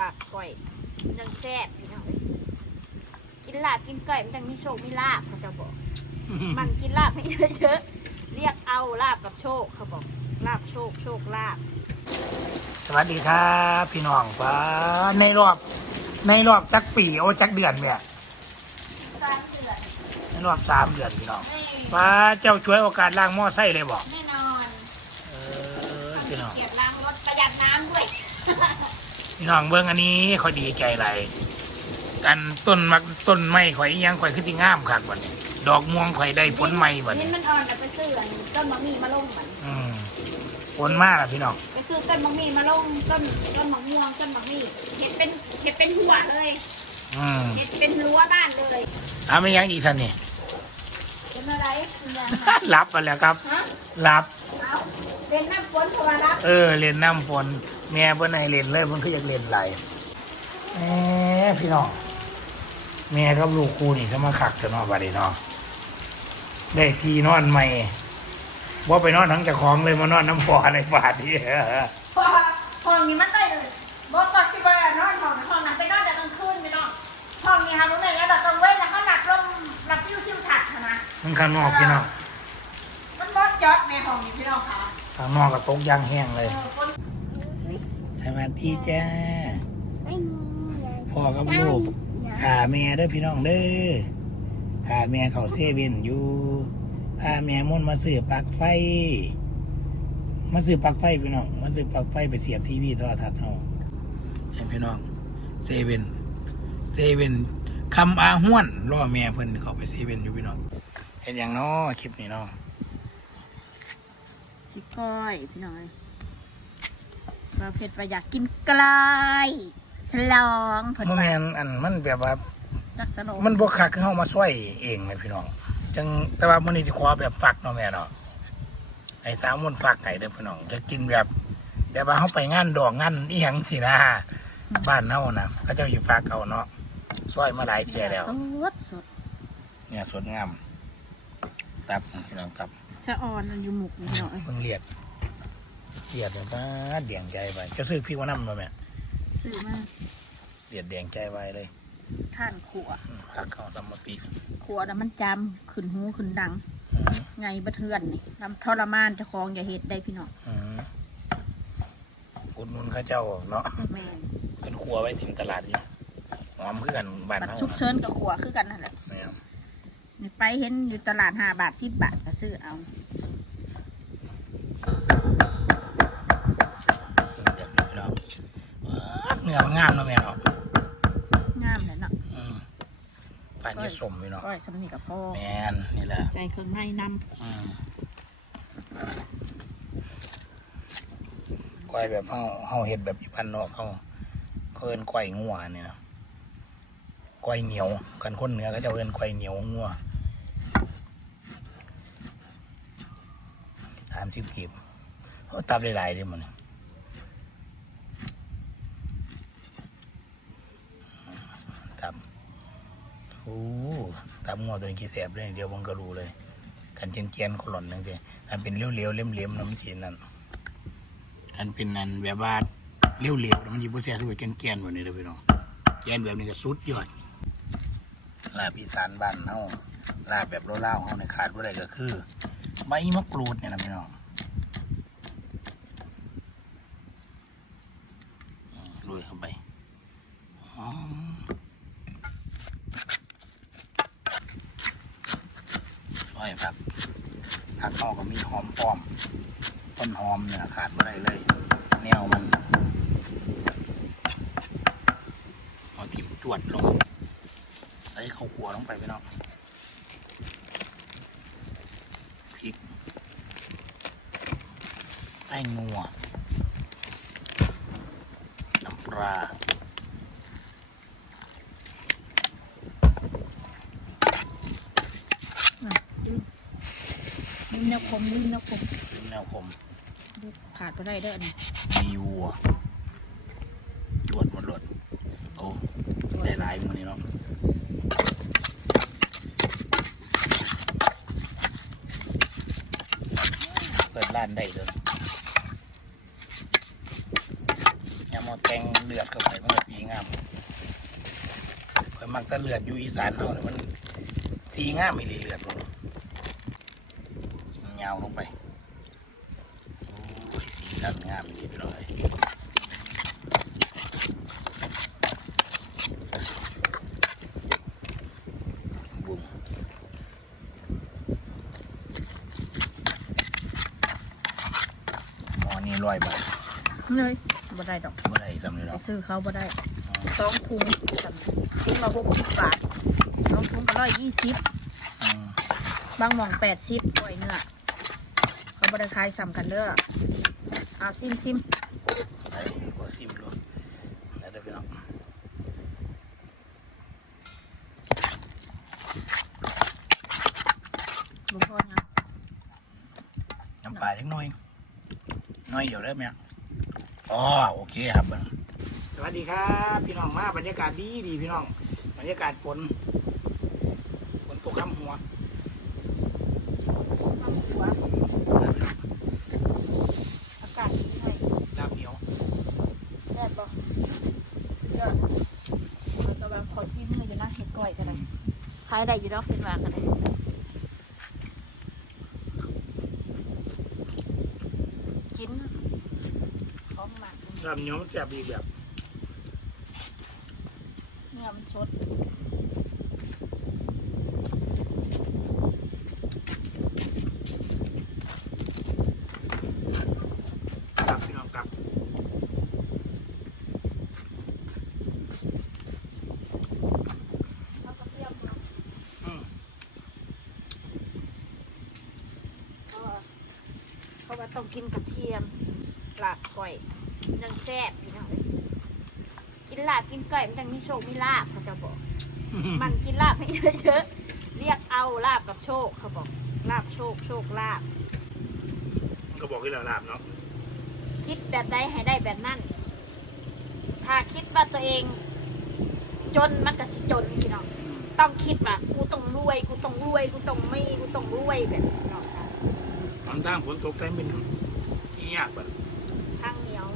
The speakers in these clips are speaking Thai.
ลาบก้อยจังแซ่บพี่น้องเอ้ยกินลาบกินก้อยมันจังมีโชคมีลาบเขาจะบอก มันกินลาบให้เยอะๆเรียกเอาลาบกับโชคเขาบอกลาบโชคโชคลาบสวัสดีครับพี่น้องป้าในรอบในรอบจักปีโอ้จักเดือนเนี่ยสามเดือนในรอบสามเดือนพี่น้องแม่ป้าเจ้าช่วยโอกาสล้างหม้อไส้เลยบอกแน่นอนเออพี่น้องเก็บล้างรถประหยัดน้ำด้วย พี่น้องเบิ้งอันนี้คอยดีใจไรกันต้นมักต้นไม้ข่อยอิหยังข่อยขึ้นที่งามคักวันนี้ดอกม่วงข่อยได้ผลใหม่วันเห็นี้นมันอ่อนแต่ไปซื้ออันต้นมะมีมาลงมันอืมผลมากอะพี่น้องไปซื้อต้นมะมีมาลงต้นต้นมะม่วงต้นมะมีเห็ดเป็นเห็ดเป็นหัวเลยอืมเห็ดเป็นรั้วบ้านเลยเอาไม่ยังอีกท่านนี่เป็นอะไรคุณยายรับไปแล้วครับฮะรับ เอาเป็นน้ำฝนโทรรับเออเล่นน้ำฝนแม่เพิ่นให้เล่นเลยเพิ่นคืออยากเล่นไหลแหมพี่น้องแม่กับลูกคู่นี่สมาคักจะนอนบัดนี้เนาะได้ทีนอนใหม่ว่าไปนอนทั้งเจ้าของเลยมานอนน้ำปอในบาดนี่พอห้องนี้มันได้เลยบอกก่อนสิบวันนอนห้องห้องนั้นไปนอนแต่กลางคืนไปนอนห้องนี้ค่ะรู้ไหมแล้วเราต้องเว้นแล้วก็หนักลมหลับซิวซิวถัดนะมันข้างนอกพี่น้องมันบอสจอดในห้องนี้พี่น้องค่ะ ข้างนอกก็ตกย่างแห้งเลย สวัสดีจ้า พ่อกับลูกพาแม่เด้อพี่น้องเด้อพาแม่เขาเซเว่นอยู่พาแม่มุ่นมาซื้อปลั๊กไฟ มาซื้อปลั๊กไฟพี่น้อง มาซื้อปลั๊กไฟไปเสียบทีวีโทรทัศน์เฮาเห็นพี่น้องเซเว่นเซเว่นคำอาห้วนรอแม่เพิ่นเขาไปเซเว่นอยู่พี่น้องเห็นอย่างน้อคลิปนี้นาะ สิก้อยพี่น้องเราเผ็ดไปอยากกินกลายสลองเพิ่นโมว่าเมนอันมันแบบว่า จักสลองมันบวคักคือเฮามาช่วยเองเลยพี่น้อง จังแต่ว่ามื้อนี้สิขอแบบฝักเนาะแม่เนาะไอ้สาวมันฝักไก่เด้อพี่น้องจะกินแบบแบบว่าเฮาไปงานดอกงานอีหยังสินะบ้านเฮานะเขาเจ้าอยู่ฝากเอาเนาะซอยมาหลายเที่ยแล้วสดสด เนี่ยสวยงามตับพี่น้องตับ ชะออนมันอยู่หมุกนี่พี่น้องเอ้ยเพิ่งเลียดเลียดแบบว่าเดียงใจไว้จะซื้อพี่ว่าน้ำบ่แม่ซื้อมาเลียดแดงใจไว้เลยท่านขัวอืมผักเข้าสมปีกขัวแล้วมันจำขึ้นหูขึ้นดังอืมไงบะเทือนนี่ลำทรมานเจะคลองอย่าเฮ็ดได้พี่น้องอืมอุดหนุนเข้าเจ้าเนาะแม่นเป็นครัวไว้ถึงตลาดอยู่หอมคือกันบ้านบัตรเฮาชุกเชิญกับขัวคือกันนั่นแหละแม่ นนี่ไปเห็นอยู่ตลาดห้าบาทสิบบาทก็ซื้อเอาเดี๋ยวนี้เราเนื้อมันงามเนาะแม่เนาะงามเลยเนาะอืมผ่านยี่สมพี่เนาะก้อยสำนีกับพ่อแม่นนี่แหละใจเครื่องในนอืมก้อยแบบเฮาเฮาเฮ็ดแบบอีพันนอกเฮาเขาเอิ้นก้อยงัวเนี่ยนะ ก้อยเหนียวกันคนเหนือก็จะเอิ้นก้อยเหนียวงัวสามสิบกีบเออตับหลายๆเดิมันตับโอ้ตับงัวตัวนี้กี่แสบเลยเดียวผมก็รู้เลยกันเจียนเจียนๆขล่อนนึงเดียกันเป็นเลี้ยวเลี้ยวๆเลี่ยมเลี่ยมๆน้ำสีนั่นกันเป็นนันแบบว่าเลี้ยวเลี้ยวๆมันจีบุเสียคือไปเจียนเจียนๆแบบนี้เลยพี่น้องเจียนแบบนี้ก็สุดยอด ลาบอีสานบ้านเฮาลาบแบบเล่าๆเฮาในขาดว่าไรก็คือใบมะกรูดเนี่ยนะพี่น้องอืมโรยเข้าไปหอมซอยผักผักเข้าก็มีหอมป้อม ต้นหอมเนี่ยขาดไม่ได้เลยแนวมันเอาทิมจวดลง ใส่ข้าวขัวลงไปพี่น้องพริกแป้งนัวน้ำปลาลืมแนวคมลืมแนวคมแนวคมขาดไปได้เด้อนี่มีวัวจวดหมดเลยโอ้ได้หลายมือนี่เนาะเปิดร้านได้เลยยำมอแตงเดือดเข้าไปมันก็สีงามข่อยมักแตะเลือดอยู่อีสานเขาเนี่ยมันสีงามอีหลีเลือดมันยาวลงไปโอ้ยสีสันงามดีไปเลยบุ้มหมอนี่ร้อยบาท เลยบ่ได้ดอกบ่ได้ซ้ำเลยไปเนาะซื้อเขาบ่ได้สองถุงจำถุงละหกสิบบาทสองถุงก็ร้อยยี่สิบอืมบางหม่องแปดสิบปล่อยเนื้อเขาบ่ได้ขายซ้ำกันเด้อเอาซิมซิมไปขอซิมดูแล้วเดี๋ยวพี่น้องบุพอยังน้ำปลาเล็กน้อยน้อยเดียวได้ไหมอะ อ๋อโอเคครับสวัสดีครับ พี่น้องมาบรรยากาศดีดีพี่น้องบรรยากาศฝนฝนตกข้ามหัวน้ำหัวอากาศดีหน่อยดาบเหนียวแซ่บบ่ยอดมันก็แบบขอที่มืออยู่นะเห็ดก้อยกันเลยขายได้อยู่ดอกเป็นว่ากันเลยกินของ หมักดาบเหนียวมันแซ่บอีกแบบเนื้อมันสดกลับพี่น้องกลับเอากระเทียมมาอืมเพราะว่าเพราะว่าต้องกินกระเทียมลาบก้อย ยังแซ่บพี่น้องเอ้ยกินลาบกินก้อยมันจังมีโชคมีลาบเขาจะบอก มันกินลาบให้เยอะๆเรียกเอาลาบกับโชคเขาบอกลาบโชคโชคลาบ มันก็บอกให้เราลาบเนาะคิดแบบใดให้ได้แบบนั้น ถ้าคิดว่าตัวเอง จนมันก็สิจนพี่น้อง ต้องคิดว่ากูต้องรวย กูต้องรวย กูต้องไม่ กูต้องรวยแบบนี้พี่น้องค่ะ ตอนตั้งฝนตกได้เป็นที่ยากแบบ ข้างเหนียว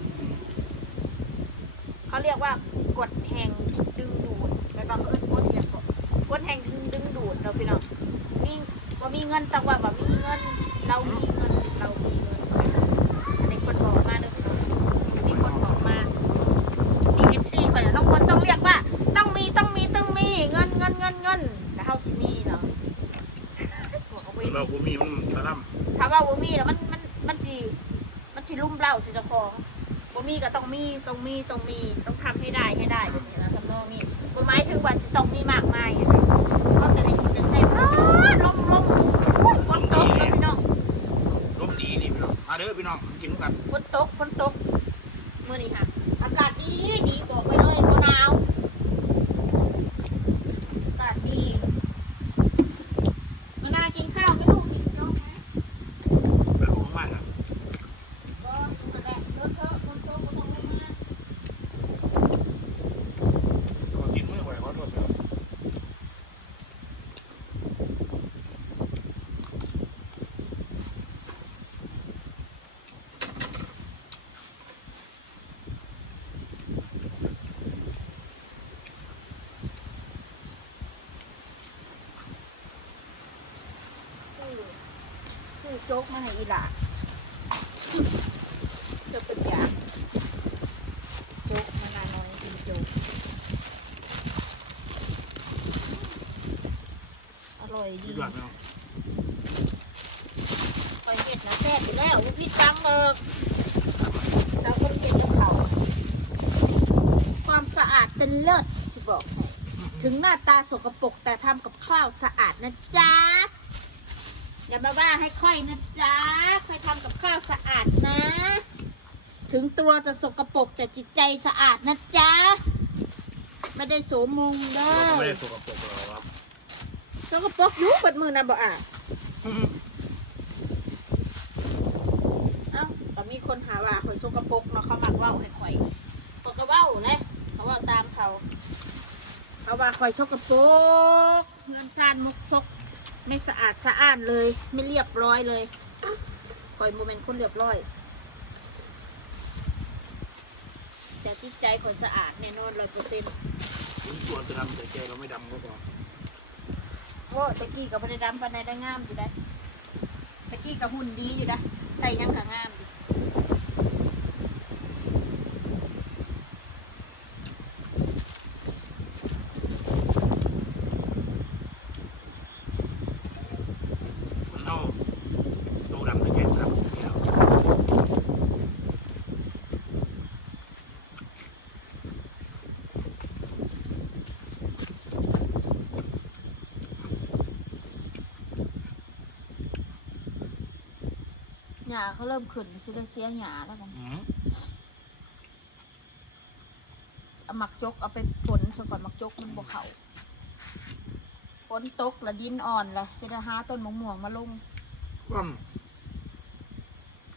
เขาเรียกว่ากดแห่งดึงดูดแล้วก็เอิ้นกดเรียกว่ากดแห่งดึงดึงดูดเราพี่น้องมีว่ามีเงินต้องว่าว่ามีเงิน เรามีเงินเรามีเงินอันนี้คนบอกมาเด้อพี่น้องมีคนบอกมาดีเอฟซีคนน้องคนต้องเรียกว่า ต้องมีต้องมีต้องมีเงินเงินเงินเงินแล้วเฮาสิมีเนาะบอกเรากูมีมันตะล่ถ้าว่าบ่มีแล้วมันมันมันสิมันสิลุ่มเล่าสิเจ้าของ บ่มีก็ต้องมีต้องมีต้องมีต้องทำให้ได้ให้ได้แบบนี้นะทำนองนี้บ่หมายถึงว่าจะต้องมีมากมายอะนะเขาจะได้กินจะแซ่บอ้าลมลมโอ้ยฝนตกแล้วพี่น้องำลมดีนี่พี่น้อง มาเด้อพี่น้องกินกันฝนตกฝนตกมื้อนี้ค่ะอากาศดีดีบอกไว้เลยบ่หนาวอากาศดีมานากินข้าวไหมลูกกินน้องไหม ไปรู้มากอะ ก็แสดงเลอะเทอะฝนตกบ่ต้องลงมา ขอกินมื้อไว้ขอโทษพี่น้อง ซื้อซื้อ โจ๊กมาให้อีหลาจะเป็นยาโจ๊กมานานน้อยกินโจ๊กอร่อยดีคิดว่าพี่น้องคอยเห็ดนะแซ่บอยู่แล้วลูกพี่ตังเลยชาวคนเก็บกับเขาความสะอาดเป็นเลิศที่บอกให้ถึงหน้าตาสกปรกแต่ทำกับข้าวสะอาดนะจ๊ะ อย่ามาว่าให้ค่อยนะจ๊ะค่อยทำกับข้าวสะอาดนะ ถึงตัวจะสกปรกแต่จิตใจสะอาดนะจ๊ะ ไม่ได้โสมงเด้เราอไม่ได้ตกกระปรกหรอกครับสกปรกอยุ่เปิดมือนะบ่อะเอ้าก็มีคนหาว่าข่อยสกปรกเนาะเขามักเว่าให้ข่อยข่อยก็เว้าเลยเขาเว่าตามเขาเขาว่าข่อยสกปรกเงินซ่านมุกชก ไม่สะอาดสะอ้านเลย ไม่เรียบร้อยเลยข่อยโมเมนต์คนเรียบร้อย แต่จิตใจคนสะอาดแน่นอนร้อยเปอร์เซ็นต์ถึงตัวจะดำแต่ใจเราไม่ดำก็พอโอ้ตะกี้กับพนดำปันใดได้งามอยู่ได้ตะกี้กับหุ่นดีอยู่ได้ใส่หยังกับงามอยู่ มันเอาตัวดำแต่ใจดำไม่เอา หญ้า เขาเริ่มขึ้นสิได้เสียหญ้าแล้วกันอืมเอามักจกเอาไปฝนซะก่อนมักจกมันบ่เขาฝนตกและดินอ่อนละสิได้หาต้นมะม่วงมาลงร่วม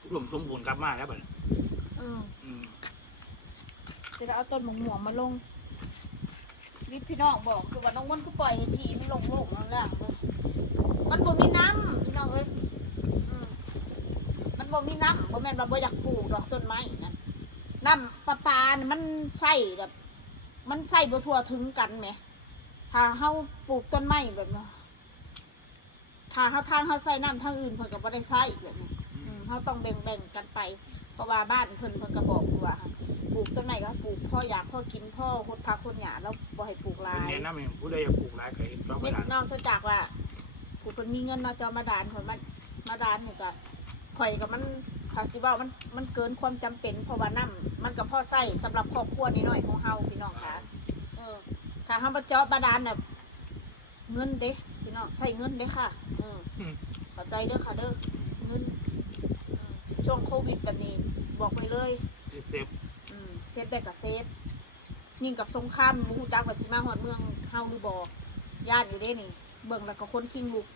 ร่วมสมบูรณ์กลับมาแล้วบัดนี้เอออืมสิได้เอาต้นมะม่วงมาลงนี่พี่น้องบอกคือว่าน้องมันก็ปล่อยให้ทีมันลงลงนั่นแหละเลยมันบ่มีน้ำพี่น้องเอ้ยอืมมัน บ่มีน้ำบ่แม่นว่าบ่อยากปลูกดอกต้นไม้นั่นน้ำประปานี่มันใส่แบบ มันใส่บ่ทั่วถึงกันแหมถ้าเฮาปลูกต้นไม้แบบนี้ถ้าเฮาทางเฮาใส่น้ำทางอื่นเพิ่นก็บ่ได้ใส่แบบนี้อืมเขาต้องแบ่งๆกันไป เพราะว่าบ้านเพิ่นเพิ่นก็บอกอยู่ว่าปลูกต้นไหนก็ปลูกพ่ออยากพ่อกินพ่อคดพักคนหยาแล้วบ่ให้ปลูกหลายแนะนำให้ผู้ใดอยากปลูกหลายก็เห็นต้องไปเม็ดหานอกจากว่าผู้เพิ่นมีเงินเนาะจอมาดานเพิ่นมามาดานนี่ก็ ข่อยก็มันเขาสิว่ามันมันเกินความจำเป็นเพราะว่าน้ำมันก็พอใช้สำหรับครอบครัวน้อยๆของเฮาพี่น้องค่ะเออถ้าเฮามาเจาะบาดาลน่ะเงินเด้พี่น้องใช้เงินเด้ค่ะเอออืมเข้าใจเด้อค่ะเด้อเงินอืมช่วงโควิดแบบนี้ บอกไปเลยเต็มอืมเซฟได้กับเซฟยิ่งกับสงครามหมูฮูจักว่าสิมาหอดเมืองเฮาหรือบอก่านอยู่เด้นี่ เบิ่งแล้วก็คนคิงลูก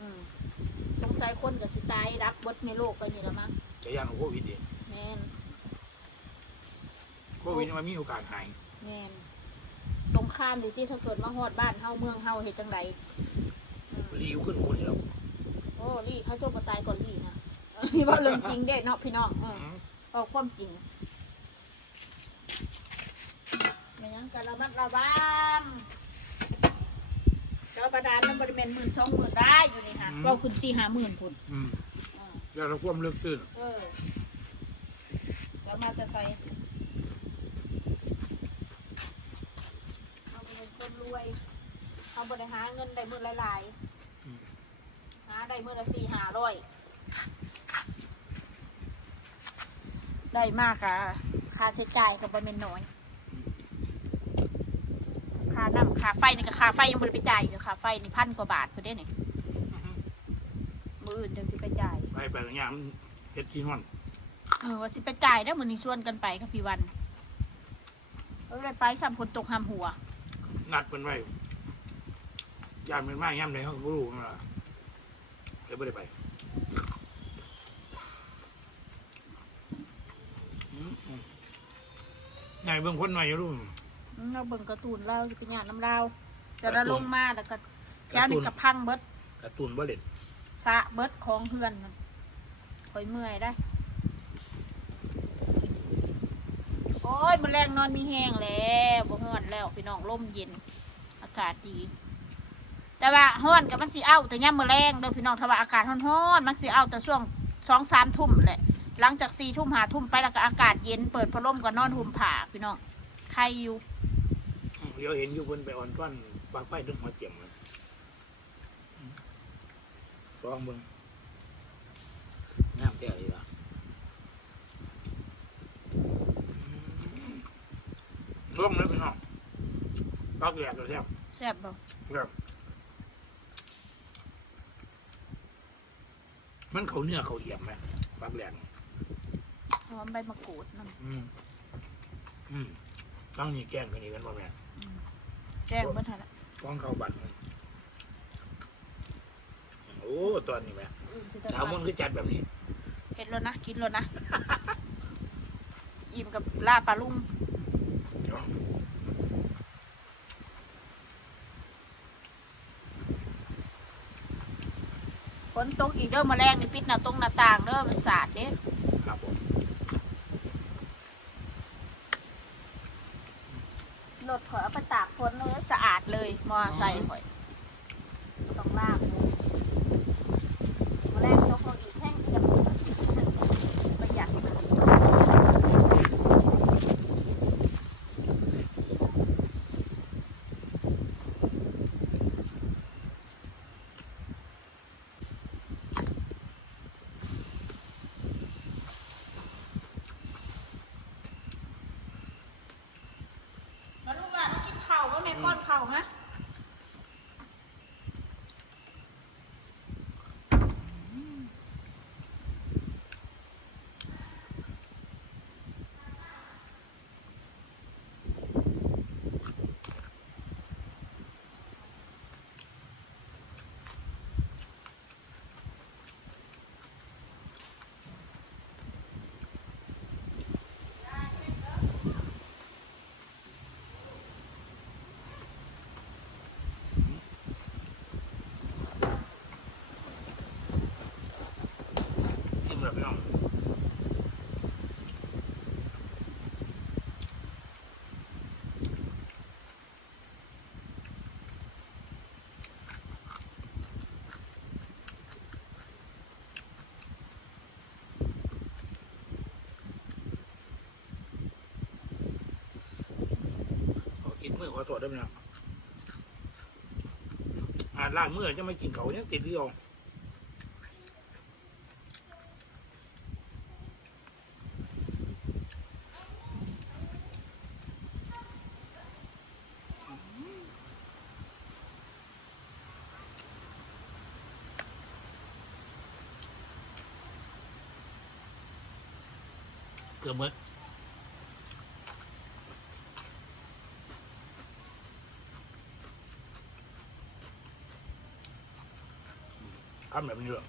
อืม สงสัยคนกับสิตายรับเบดในโลกไปนี่ละมั้งจะย่านของโควิดเองแมนโควิดนี่มันมีโอกาสหายแมนสงครามดิที่ถ้าเกิดมาหอดบ้านเฮาเมืองเฮาเฮ็ดจังไดอืมรีวขึ้นคนเดียวโอ้ลี่เขาโจมมาตายก่อนลี่นะเออนี่ว่าเรื่องจริงเด้เนาะพี่น้องเอออืมเอาความจริงไม่ยังกันระมัดระวัง เจ้าประดานมันบริเวณหมื่นสองหมื่นได้อยู่นี่ฮะเราคุณสี่ห้าหมื่นพุ่นอืมอ่าแล้วเราความเลือกตื้นเออจะมาจะใส่เอาเป็นคนรวยเอาบริหารเงินได้มือหลายอืมๆหาได้มือละสี่ห้าร้อยได้มากอะค่าใช้จ่ายกับบริเวณน้อยค่า น้ำค่าไฟนี่ก็ค่าไฟยังบริไปจ่ายอยู่ค่าไฟนี่พันกว่าบาทเพื่อได้นี่มืออื่นจังสิไปจ่ายไปไปอย่างเงี้ยมันเฮ็ดที่ห้อนเออว่าสิไปจ่ายได้อมือนี้ชวนกันไปกับพี่วันเออเลยไปสามคนตกหามหัว นัดเป็นไว้ยามเป็นมากย่ำไหนเขาก็บ่รู้มันล่ะเลยไม่ได้ไปอืมอืมใหญ่เบิ่งคนหน่อยอยู่รู้อืม เราเบิ่งการ์ตูนเราจะเป็นหยาดน้ำเราจะได้ลงมาแล้วก็ยานี่กับพังเบิดการ์ตูนบ่เล่นสะเบิดของเฮือนมันคอยเมื่อยได้ โอ้ยมันแรงนอนมีแห้งแล้วบ่ฮ้อนแล้วพี่น้องลมเย็น อากาศดี แต่ว่าฮ้อนกับมันสิเอาแต่ย่ำมือแรงเด้อพี่น้องถ้าว่าอากาศฮ้อนๆมันสิเอาแต่ช่วงสองสามทุ่มแหละหลังจากสี่ทุ่มหาทุ่มไปแล้วก็อากาศเย็นเปิดพัดลมก็นอนหุ่มผ้าพี่น้องใครอยู่อืมเดี๋ยวเห็นอยู่บนไปอ่อนต้อนปากไฟดึงมาเกี่ยมเลยอืมลองเบิ่งงามแต่เลยว่ะอืมร่วมเลยพี่น้องปักแหลกเลยแซ่บแซ่บบ่ครับมันเขาเนื้อเขาเอี่ยมไหมปักแหลกหอมใบมะกรูดนั่นอืมอืมตั้งนี่แกล้งกันนี่กันบ่แม่อืมแจ้งเบิดให้ละฟ้องเขาบัตรมันโอ้ตอนนี้แม่อื่นสิได้สาวมนต์คือจัดแบบนี้เห็ดแล้วนะกินแล้วนะอิ่มกับลาบปลาลุงเดี๋ยวฝนตกอีกเด้อมาแรงนี่ปิดหน้าตรงหน้าต่างเด้อมันสาดเด้ครับผม รถข่อยเอาไปตากฝนเลยสะอาดเลยมอไซค์ข่อยต้องลากหมูาแรกตกลงอีกแห้งเอียงประหยัดนะ มาลูกหลานมากินข้าวว่าแม่ป้อนข้าวฮะ กินแบบพี่น้อง ขอกินมือขอส ดได้ไหมนะอาจล้างมือจะไม่กินเขาเนี่ยติดเรี่ยวเกือบหมด ทำแบบนี้เหรอ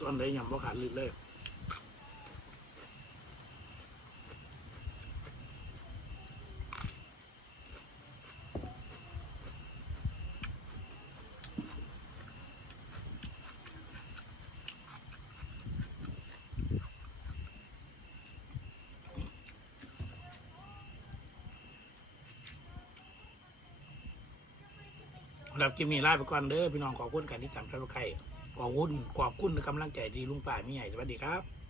ตอนไหนยังบ่ขาดลืดเลย ลิปนี้ลาไปก่อนเด้อพี่น้องขอบคุณการที่ตามชมใครขอบคุณขอบคุณในกำลังใจดีลุงป่ามีใหญ่สวัสดีครับ